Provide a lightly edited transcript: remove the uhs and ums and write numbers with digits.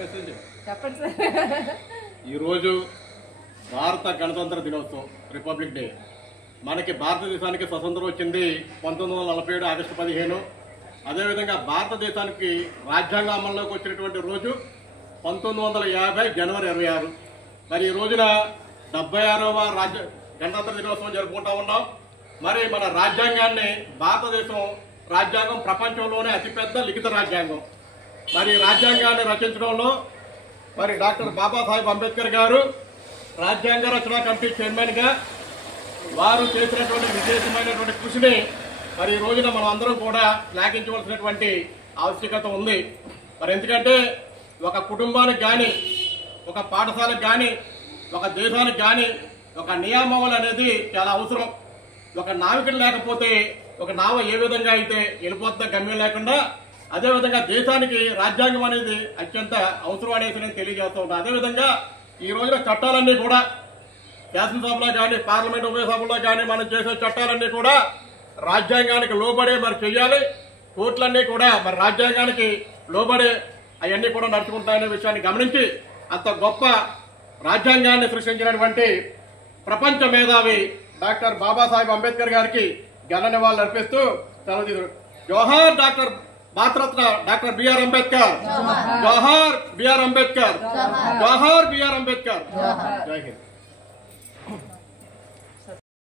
చెప్పండి సార్. ఈరోజు భారత గణతంత్ర దినోత్సవం, రిపబ్లిక్ డే. మనకి భారతదేశానికి స్వతంత్రం వచ్చింది 1947 ఆగస్టు 15. అదేవిధంగా భారతదేశానికి రాజ్యాంగ అమల్లోకి వచ్చినటువంటి రోజు 1950 జనవరి 26. మరి ఈ రోజున 76వ గణతంత్ర దినోత్సవం జరుపుకుంటా ఉన్నాం. మరి మన రాజ్యాంగాన్ని, భారతదేశం రాజ్యాంగం ప్రపంచంలోనే అతిపెద్ద లిఖిత రాజ్యాంగం. మరి రాజ్యాంగాన్ని రచించడంలో మరి డాక్టర్ బాబాసాహెబ్ అంబేద్కర్ గారు రాజ్యాంగ రచనా కమిటీ చైర్మన్ గా వారు చేసినటువంటి విశేషమైనటువంటి కృషిని మరి ఈ రోజున మనం అందరం కూడా శ్లాఘించవలసినటువంటి ఆవశ్యకత ఉంది. మరి ఎందుకంటే ఒక కుటుంబానికి కానీ, ఒక పాఠశాలకు కానీ, ఒక దేశానికి కానీ ఒక నియామములు అనేది చాలా అవసరం. ఒక నావికుడు లేకపోతే ఒక నావ ఏ విధంగా అయితే వెళ్ళిపోతుందో గమ్యం లేకుండా, అదేవిధంగా దేశానికి రాజ్యాంగం అనేది అత్యంత అవసరం అనేది నేను తెలియజేస్తూ ఉంటాను. అదేవిధంగా ఈ రోజున చట్టాలన్నీ కూడా శాసనసభలో కానీ, పార్లమెంట్ ఉభయ సభలో కానీ మనం చేసే చట్టాలన్నీ కూడా రాజ్యాంగానికి లోబడే మరి చెయ్యాలి. కోర్టులన్నీ కూడా మరి రాజ్యాంగానికి లోబడే అవన్నీ కూడా నడుచుకుంటాయనే విషయాన్ని గమనించి అంత గొప్ప రాజ్యాంగాన్ని సృష్టించినటువంటి ప్రపంచ మేధావి డాక్టర్ బాబాసాహెబ్ అంబేద్కర్ గారికి ఘన నివాళులు అర్పిస్తూ సెలవు. జోహార్ doctor Bharat Ratna doctor BR Ambedkar. జోహార్ బిఆర్ అంబేద్కర్. జోహార్ బిఆర్ అంబేద్కర్. జై హింద్.